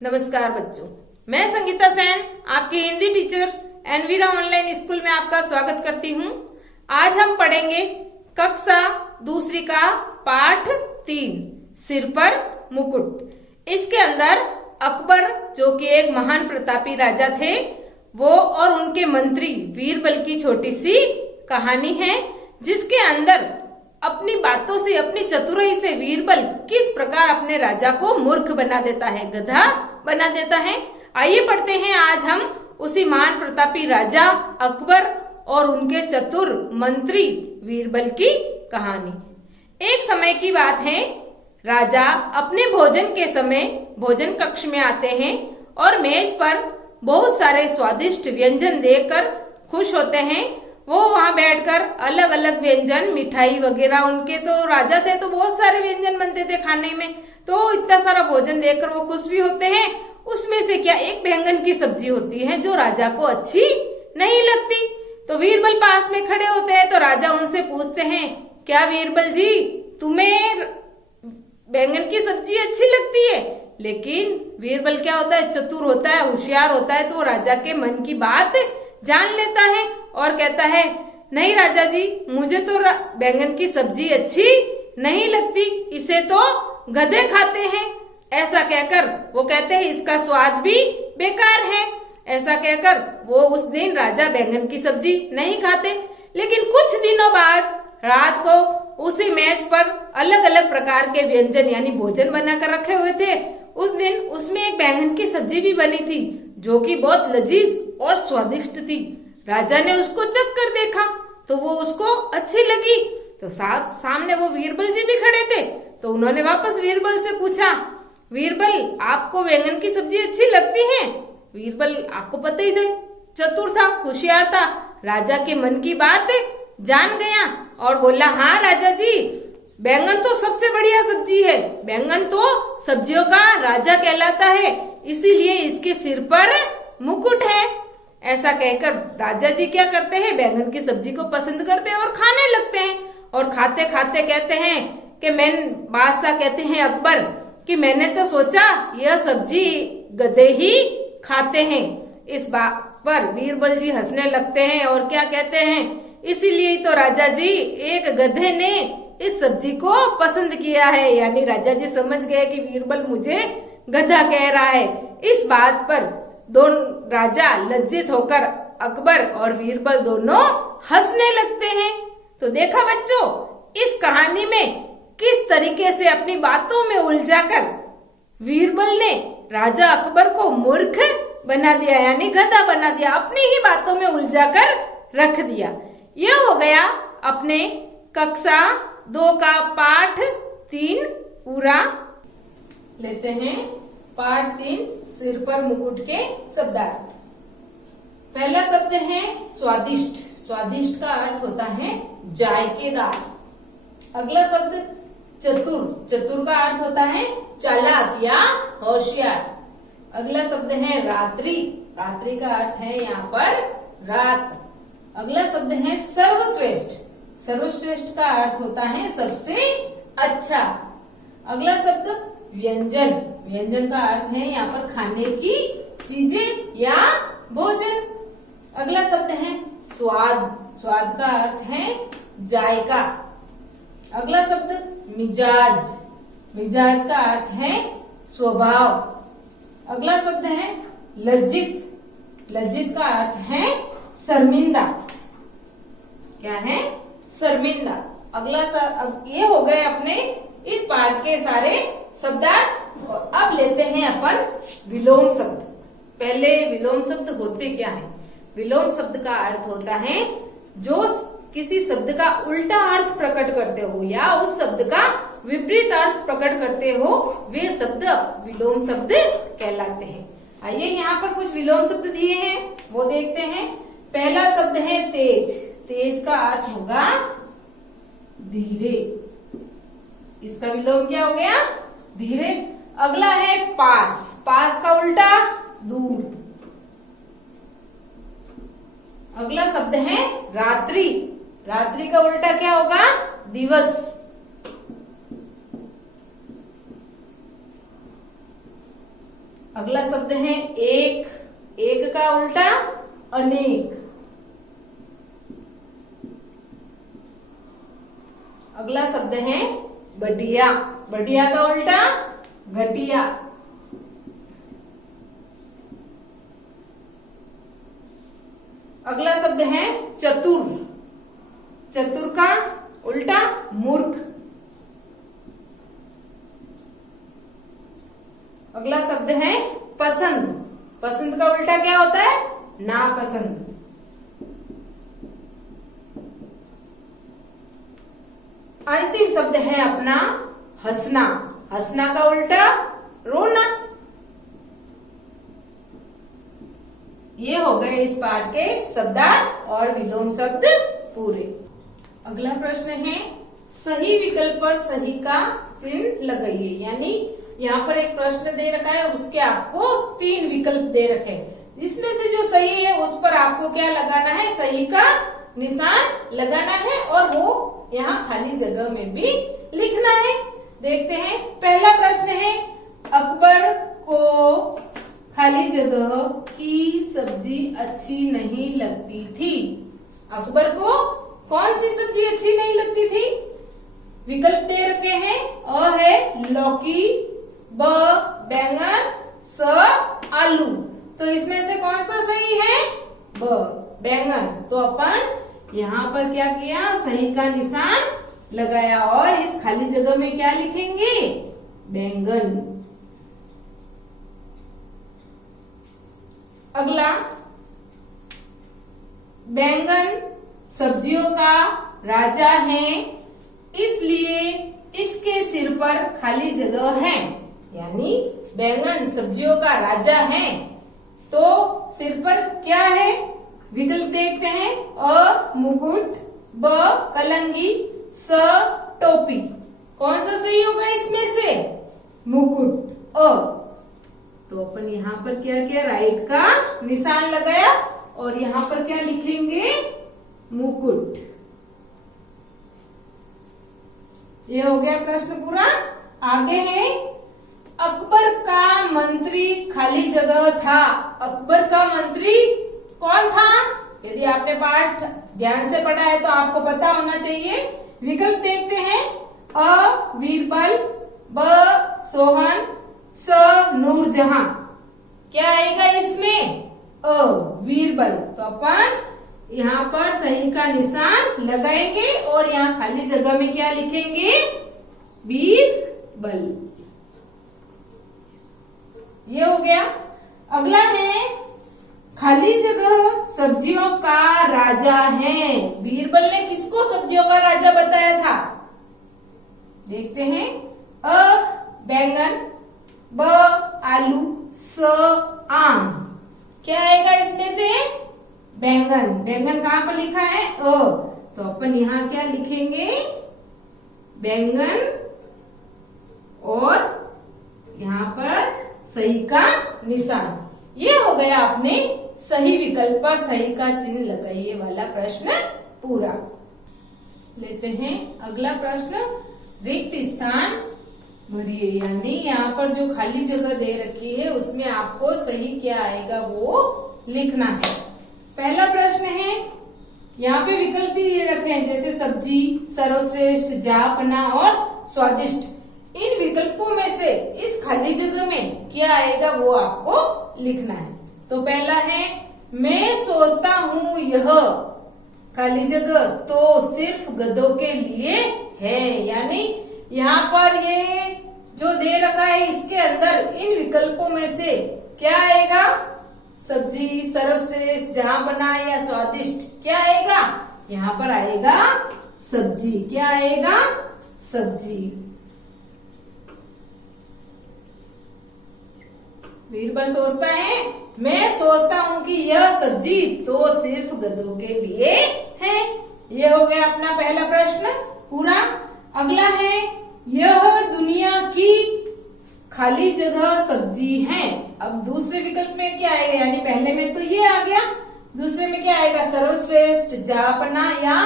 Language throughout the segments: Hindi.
नमस्कार बच्चों, मैं संगीता सेन आपकी Hindi teacher Envira online school में आपका स्वागत करती हूँ। आज हम पढ़ेंगे कक्षा दूसरी का पाठ 3 सिर पर मुकुट। इसके अंदर अकबर जो कि एक महान प्रतापी राजा थे, वो और उनके मंत्री बीरबल की छोटी सी कहानी है, जिसके अंदर अपनी बातों से, अपनी चतुराई से बीरबल किस प्रकार अपने राजा को मूर्ख बना देता है, गधा बना देता है। आइए पढ़ते हैं आज हम उसी महान प्रतापी राजा अकबर और उनके चतुर मंत्री बीरबल की कहानी। एक समय की बात है, राजा अपने भोजन के समय भोजन कक्ष में आते हैं और मेज पर बहुत सारे स्वादिष्ट व्यंजन देखकर खुश होते हैं। वो वहां बैठकर अलग अलग व्यंजन, मिठाई वगैरह, उनके तो राजा थे तो बहुत सारे व्यंजन बनते थे खाने में, तो इतना सारा भोजन देखकर वो खुश भी होते हैं। उसमें से क्या एक बैंगन की सब्जी होती है जो राजा को अच्छी नहीं लगती। तो बीरबल पास में खड़े होते हैं तो राजा उनसे पूछते हैं, क्या बीरबल जी, तुम्हें बैंगन की सब्जी अच्छी लगती है? लेकिन बीरबल क्या होता है, चतुर होता है, होशियार होता है, तो राजा के मन की बात जान लेता है और कहता है, नहीं राजा जी, मुझे तो बैंगन की सब्जी अच्छी नहीं लगती, इसे तो गधे खाते हैं। ऐसा कहकर वो कहते हैं इसका स्वाद भी बेकार है। ऐसा कहकर वो उस दिन राजा बैंगन की सब्जी नहीं खाते। लेकिन कुछ दिनों बाद रात को उसी मेज पर अलग अलग प्रकार के व्यंजन यानी भोजन बनाकर रखे हुए थे। उस दिन उसमें एक बैंगन की सब्जी भी बनी थी जो कि बहुत लजीज और स्वादिष्ट थी। राजा ने उसको चख कर देखा तो वो उसको अच्छी लगी। तो सामने वो बीरबल जी भी खड़े थे, तो उन्होंने वापस बीरबल से पूछा, बीरबल आपको बैंगन की सब्जी अच्छी लगती है? बीरबल आपको पता ही था, चतुर था, होशियार था, राजा के मन की बात जान गया और बोला, हाँ राजा जी, बैंगन तो सबसे बढ़िया सब्जी है, बैंगन तो सब्जियों का राजा कहलाता है, इसीलिए इसके सिर पर मुकुट है। ऐसा कहकर राजा जी क्या करते हैं, बैंगन की सब्जी को पसंद करते हैं और खाने लगते हैं। और खाते खाते कहते हैं कि बादशाह कहते हैं अकबर कि मैंने तो सोचा यह सब्जी गधे ही खाते हैं। इस बात पर बीरबल जी हंसने लगते हैं और क्या कहते हैं, इसीलिए तो राजा जी, एक गधे ने इस सब्जी को पसंद किया है। यानी राजा जी समझ गए कि बीरबल मुझे गधा कह रहा है। इस बात पर दोनों राजा लज्जित होकर अकबर और बीरबल दोनों हंसने लगते हैं। तो देखा बच्चों, इस कहानी में किस तरीके से अपनी बातों में उलझाकर बीरबल ने राजा अकबर को मूर्ख बना दिया, यानी गधा बना दिया, अपनी ही बातों में उलझाकर रख दिया। यह हो गया अपने कक्षा 2 का पाठ 3 पूरा। लेते हैं पाठ 3 सिर पर मुकुट के शब्दार्थ। पहला शब्द है स्वादिष्ट। स्वादिष्ट का अर्थ होता है जायकेदार। अगला शब्द चतुर। चतुर का अर्थ होता है चालाक या होशियार। अगला शब्द है रात्रि। रात्रि का अर्थ है यहाँ पर रात। अगला शब्द है सर्वश्रेष्ठ। सर्वश्रेष्ठ का अर्थ होता है सबसे अच्छा। अगला शब्द व्यंजन। व्यंजन का अर्थ है यहाँ पर खाने की चीजें या भोजन। अगला शब्द है स्वाद। स्वाद का अर्थ है जायका। अगला शब्द मिजाज। मिजाज का अर्थ है स्वभाव। अगला शब्द है लज्जित। लज्जित का अर्थ है शर्मिंदा। क्या है? शर्मिंदा। अगला अब ये हो गए अपने इस पाठ के सारे शब्दार्थ। और अब लेते हैं अपन विलोम शब्द। पहले विलोम शब्द होते क्या है? विलोम शब्द का अर्थ होता है जो किसी शब्द का उल्टा अर्थ प्रकट करते हो या उस शब्द का विपरीत अर्थ प्रकट करते हो, वे शब्द विलोम शब्द कहलाते हैं। आइए यहाँ पर कुछ विलोम शब्द दिए हैं, वो देखते हैं। पहला शब्द है तेज। तेज का अर्थ होगा धीरे। इसका विलोम क्या हो गया? धीरे। अगला है पास। पास का उल्टा दूर। अगला शब्द है रात्रि। रात्रि का उल्टा क्या होगा? दिवस। अगला शब्द है एक, एक का उल्टा अनेक। अगला शब्द है बढ़िया, बढ़िया का उल्टा घटिया। अगला शब्द है चतुर, चतुर का उल्टा मूर्ख। अगला शब्द है पसंद, पसंद का उल्टा क्या होता है? नापसंद। अंतिम शब्द है अपना हंसना, हंसना का उल्टा रोना। ये हो गए इस पाठ के शब्दार्थ और विलोम शब्द पूरे। अगला प्रश्न है सही विकल्प पर सही का चिन्ह लगाइए। यानी यहाँ पर एक प्रश्न दे रखा है, उसके आपको 3 विकल्प दे रखे हैं, जिसमें से जो सही है उस पर आपको क्या लगाना है? सही का निशान लगाना है और वो यहाँ खाली जगह में भी लिखना है। देखते हैं, पहला प्रश्न है अकबर को खाली जगह की सब्जी अच्छी नहीं लगती थी। अकबर को कौन सी सब्जी अच्छी नहीं लगती थी? विकल्प दे रखे हैं, अ है लौकी, ब बैंगन, स आलू। तो इसमें से कौन सा सही है? ब बैंगन। तो अपन यहाँ पर क्या किया? सही का निशान लगाया और इस खाली जगह में क्या लिखेंगे? बैंगन। अगला, बैंगन सब्जियों का राजा है, इसलिए इसके सिर पर खाली जगह है। यानी बैंगन सब्जियों का राजा है, तो सिर पर क्या है? विकल्प देखते हैं, अ मुकुट, ब कलंगी, स टोपी। कौन सा सही होगा इसमें से? मुकुट, अ। तो अपन यहाँ पर क्या किया? राइट का निशान लगाया और यहाँ पर क्या लिखेंगे? मुकुट। ये हो गया प्रश्न पूरा। आगे है अकबर का मंत्री खाली जगह था। अकबर का मंत्री कौन था? यदि आपने पाठ ध्यान से पढ़ा है तो आपको पता होना चाहिए। विकल्प देखते हैं, अ बीरबल, ब सोहन, स नूरजहां। क्या आएगा इसमें? अ बीरबल। तो अपन यहाँ पर सही का निशान लगाएंगे और यहाँ खाली जगह में क्या लिखेंगे? बीरबल। ये हो गया। अगला है खाली जगह सब्जियों का राजा है। बीरबल ने किसको सब्जियों का राजा बताया था? देखते हैं, अ बैंगन, ब आलू, स आम। क्या आएगा इसमें से? बैंगन। बैंगन कहाँ पर लिखा है? अ। तो अपन यहाँ क्या लिखेंगे? बैंगन और यहाँ पर सही का निशान। ये हो गया अपने सही विकल्प पर सही का चिन्ह लगाइए वाला प्रश्न पूरा। लेते हैं अगला प्रश्न, रिक्त स्थान भरिए। यानी यहाँ पर जो खाली जगह दे रखी है उसमें आपको सही क्या आएगा वो लिखना है। पहला प्रश्न है, यहाँ पे विकल्प भी दे रखे हैं, जैसे सब्जी, सर्वश्रेष्ठ, जापना और स्वादिष्ट। इन विकल्पों में से इस खाली जगह में क्या आएगा वो आपको लिखना है। तो पहला है, मैं सोचता हूँ यह खाली जगह तो सिर्फ गधों के लिए है। यानी यहाँ पर ये जो दे रखा है इसके अंदर इन विकल्पों में से क्या आएगा? सब्जी, सर्वश्रेष्ठ, जहां बना या स्वादिष्ट। क्या आएगा? यहाँ पर आएगा सब्जी। क्या आएगा? सब्जी। बीरबल सोचता है, मैं सोचता हूँ कि यह सब्जी तो सिर्फ गधों के लिए है। ये हो गया अपना पहला प्रश्न पूरा। अगला है, यह दुनिया की खाली जगह सब्जी है। अब दूसरे विकल्प में क्या आएगा? यानी पहले में तो ये आ गया, दूसरे में क्या आएगा? सर्वश्रेष्ठ, जापना या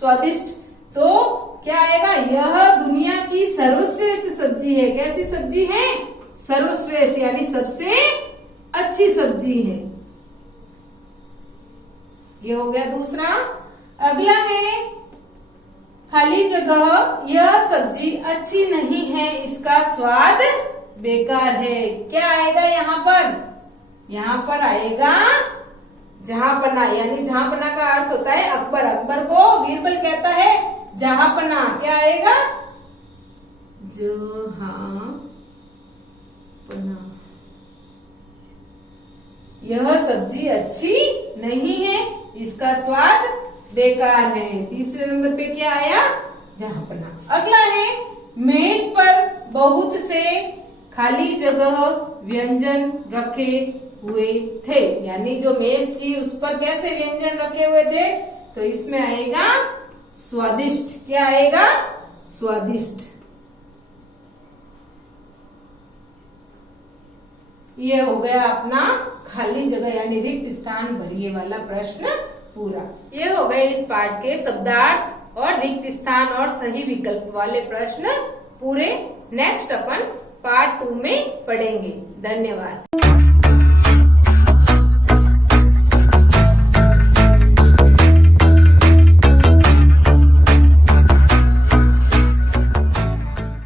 स्वादिष्ट। तो क्या आएगा? यह दुनिया की सर्वश्रेष्ठ सब्जी है। कैसी सब्जी है? सर्वश्रेष्ठ यानी सबसे अच्छी सब्जी है। ये हो गया दूसरा। अगला है खाली जगह, यह सब्जी अच्छी नहीं है, इसका स्वाद बेकार है। क्या आएगा यहाँ पर? यहाँ पर आएगा जहांपना, यानी जहांपना का अर्थ होता है अकबर। अकबर को बीरबल कहता है जहांपना। क्या आएगा? जहांपना। यह सब्जी अच्छी नहीं है, इसका स्वाद बेकार है। तीसरे नंबर पे क्या आया? जहांपना। अगला है मेज पर बहुत से खाली जगह व्यंजन रखे हुए थे, यानी जो मेज थी उस पर कैसे व्यंजन रखे हुए थे, तो इसमें आएगा स्वादिष्ट। क्या आएगा? स्वादिष्ट। ये हो गया अपना खाली जगह यानी रिक्त स्थान भरिए वाला प्रश्न पूरा। ये हो गए इस पाठ के शब्दार्थ और रिक्त स्थान और सही विकल्प वाले प्रश्न पूरे। नेक्स्ट अपन पार्ट 2 में पढ़ेंगे। धन्यवाद।